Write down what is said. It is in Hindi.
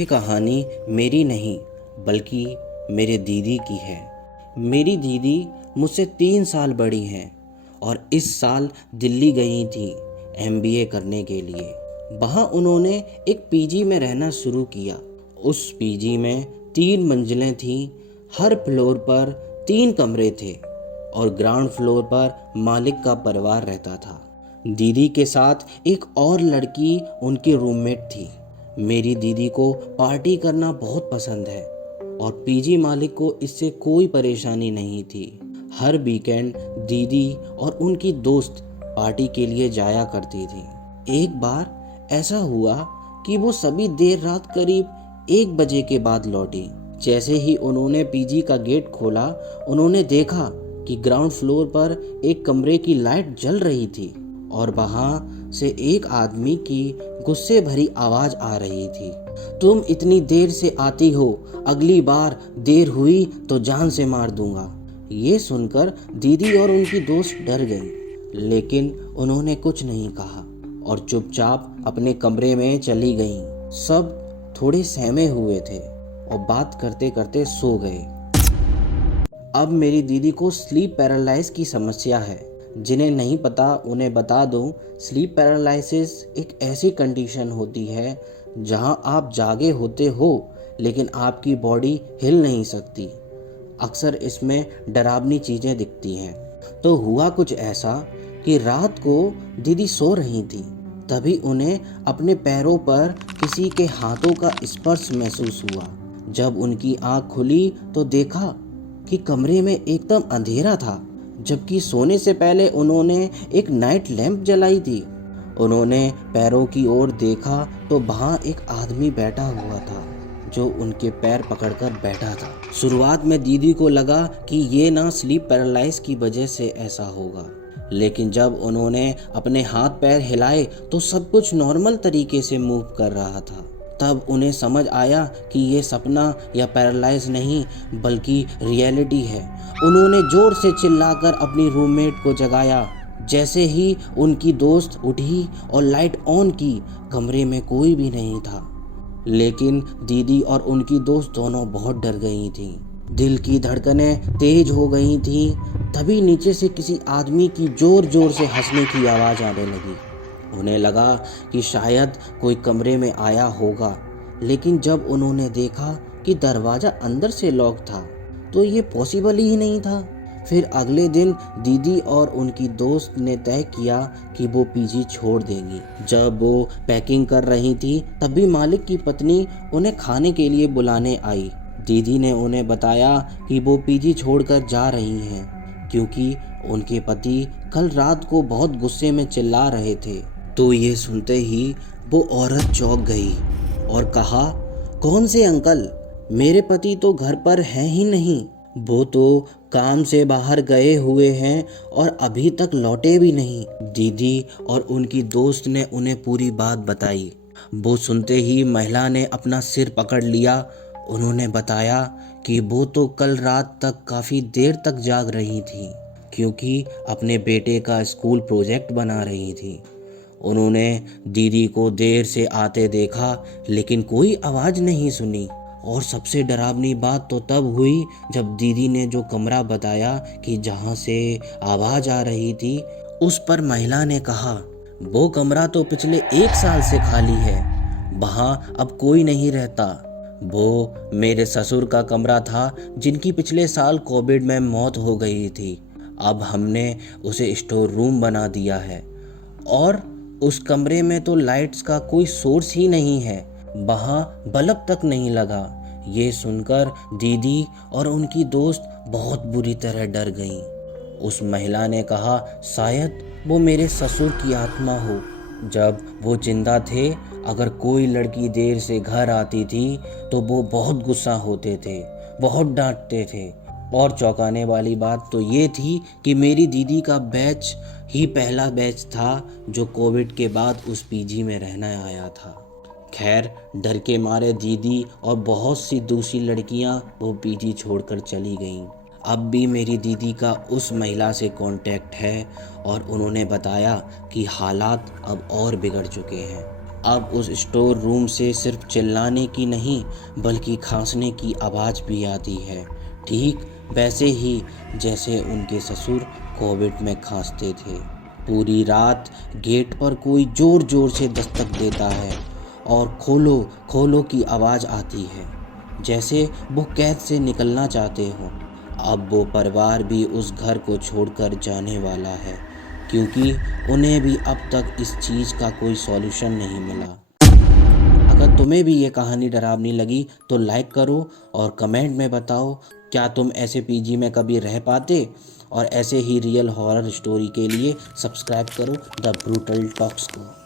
ये कहानी मेरी नहीं बल्कि मेरे दीदी की है। मेरी दीदी मुझसे 3 साल बड़ी हैं और इस साल दिल्ली गई थी एमबीए करने के लिए। वहाँ उन्होंने एक पीजी में रहना शुरू किया। उस पीजी में 3 मंजिलें थीं। हर फ्लोर पर 3 कमरे थे और ग्राउंड फ्लोर पर मालिक का परिवार रहता था। दीदी के साथ एक और लड़की उनकी रूममेट थी। मेरी दीदी को पार्टी करना बहुत पसंद है और पीजी मालिक को इससे कोई परेशानी नहीं थी। हर वीकेंड दीदी और उनकी दोस्त पार्टी के लिए जाया करती थी। एक बार ऐसा हुआ कि वो सभी देर रात करीब 1 बजे के बाद लौटी। जैसे ही उन्होंने पीजी का गेट खोला, उन्होंने देखा कि ग्राउंड फ्लोर पर एक कमरे की लाइट जल रही थी और वहां से एक आदमी की गुस्से भरी आवाज आ रही थी, तुम इतनी देर से आती हो, अगली बार देर हुई तो जान से मार दूंगा। ये सुनकर दीदी और उनकी दोस्त डर गईं, लेकिन उन्होंने कुछ नहीं कहा और चुपचाप अपने कमरे में चली गईं। सब थोड़े सहमे हुए थे और बात करते करते सो गए। अब मेरी दीदी को स्लीप पैरालाइज की समस्या है। जिन्हें नहीं पता उन्हें बता दूं, स्लीप पैरालिसिस एक ऐसी कंडीशन होती है जहां आप जागे होते हो लेकिन आपकी बॉडी हिल नहीं सकती। अक्सर इसमें डरावनी चीज़ें दिखती हैं। तो हुआ कुछ ऐसा कि रात को दीदी सो रही थी, तभी उन्हें अपने पैरों पर किसी के हाथों का स्पर्श महसूस हुआ। जब उनकी आंख खुली तो देखा कि कमरे में एकदम अंधेरा था, जबकि सोने से पहले उन्होंने एक नाइट लैंप जलाई थी। उन्होंने पैरों की ओर देखा तो वहाँ एक आदमी बैठा हुआ था जो उनके पैर पकड़कर बैठा था। शुरुआत में दीदी को लगा कि ये ना स्लीप पैरालाइज की वजह से ऐसा होगा, लेकिन जब उन्होंने अपने हाथ पैर हिलाए तो सब कुछ नॉर्मल तरीके से मूव कर रहा था। तब उन्हें समझ आया कि ये सपना या पैरालाइज नहीं बल्कि रियलिटी है। उन्होंने जोर से चिल्लाकर अपनी रूममेट को जगाया। जैसे ही उनकी दोस्त उठी और लाइट ऑन की, कमरे में कोई भी नहीं था, लेकिन दीदी और उनकी दोस्त दोनों बहुत डर गई थीं। दिल की धड़कनें तेज हो गई थीं। तभी नीचे से किसी आदमी की जोर जोर से हंसने की आवाज़ आने लगी। उन्हें लगा कि शायद कोई कमरे में आया होगा, लेकिन जब उन्होंने देखा कि दरवाज़ा अंदर से लॉक था तो ये पॉसिबल ही नहीं था। फिर अगले दिन दीदी और उनकी दोस्त ने तय किया कि वो पीजी छोड़ देंगी। जब वो पैकिंग कर रही थी तभी मालिक की पत्नी उन्हें खाने के लिए बुलाने आई। दीदी ने उन्हें बताया कि वो पीजी छोड़कर जा रही हैं क्योंकि उनके पति कल रात को बहुत गुस्से में चिल्ला रहे थे। तो ये सुनते ही वो औरत चौंक गई और कहा, कौन से अंकल? मेरे पति तो घर पर हैं ही नहीं। वो तो काम से बाहर गए हुए हैं और अभी तक लौटे भी नहीं। दीदी और उनकी दोस्त ने उन्हें पूरी बात बताई। वो सुनते ही महिला ने अपना सिर पकड़ लिया। उन्होंने बताया कि वो तो कल रात तक काफ़ी देर तक जाग रही थी क्योंकि अपने बेटे का स्कूल प्रोजेक्ट बना रही थी। उन्होंने दीदी को देर से आते देखा लेकिन कोई आवाज़ नहीं सुनी। और सबसे डरावनी बात तो तब हुई जब दीदी ने जो कमरा बताया कि जहाँ से आवाज़ आ रही थी, उस पर महिला ने कहा, वो कमरा तो पिछले 1 साल से खाली है, वहाँ अब कोई नहीं रहता। वो मेरे ससुर का कमरा था जिनकी पिछले साल कोविड में मौत हो गई थी। अब हमने उसे स्टोर रूम बना दिया है और उस कमरे में तो लाइट्स का कोई सोर्स ही नहीं है, वहाँ बल्ब तक नहीं लगा। ये सुनकर दीदी और उनकी दोस्त बहुत बुरी तरह डर गईं। उस महिला ने कहा, शायद वो मेरे ससुर की आत्मा हो। जब वो जिंदा थे, अगर कोई लड़की देर से घर आती थी तो वो बहुत गुस्सा होते थे, बहुत डांटते थे। और चौंकाने वाली बात तो ये थी कि मेरी दीदी का बैच ही पहला बैच था जो कोविड के बाद उस पीजी में रहना आया था। खैर, डर के मारे दीदी और बहुत सी दूसरी लड़कियां वो पीजी छोड़कर चली गईं। अब भी मेरी दीदी का उस महिला से कांटेक्ट है और उन्होंने बताया कि हालात अब और बिगड़ चुके हैं। अब उस स्टोर रूम से सिर्फ चिल्लाने की नहीं बल्कि खांसने की आवाज़ भी आती है, ठीक वैसे ही जैसे उनके ससुर कोविड में खांसते थे। पूरी रात गेट पर कोई ज़ोर ज़ोर से दस्तक देता है और खोलो खोलो की आवाज़ आती है, जैसे वो कैद से निकलना चाहते हों। अब वो परिवार भी उस घर को छोड़कर जाने वाला है, क्योंकि उन्हें भी अब तक इस चीज़ का कोई सॉल्यूशन नहीं मिला। अगर तुम्हें भी ये कहानी डरावनी लगी तो लाइक करो और कमेंट में बताओ, क्या तुम ऐसे पीजी में कभी रह पाते? और ऐसे ही रियल हॉरर स्टोरी के लिए सब्सक्राइब करो द ब्रूटल टॉक्स को।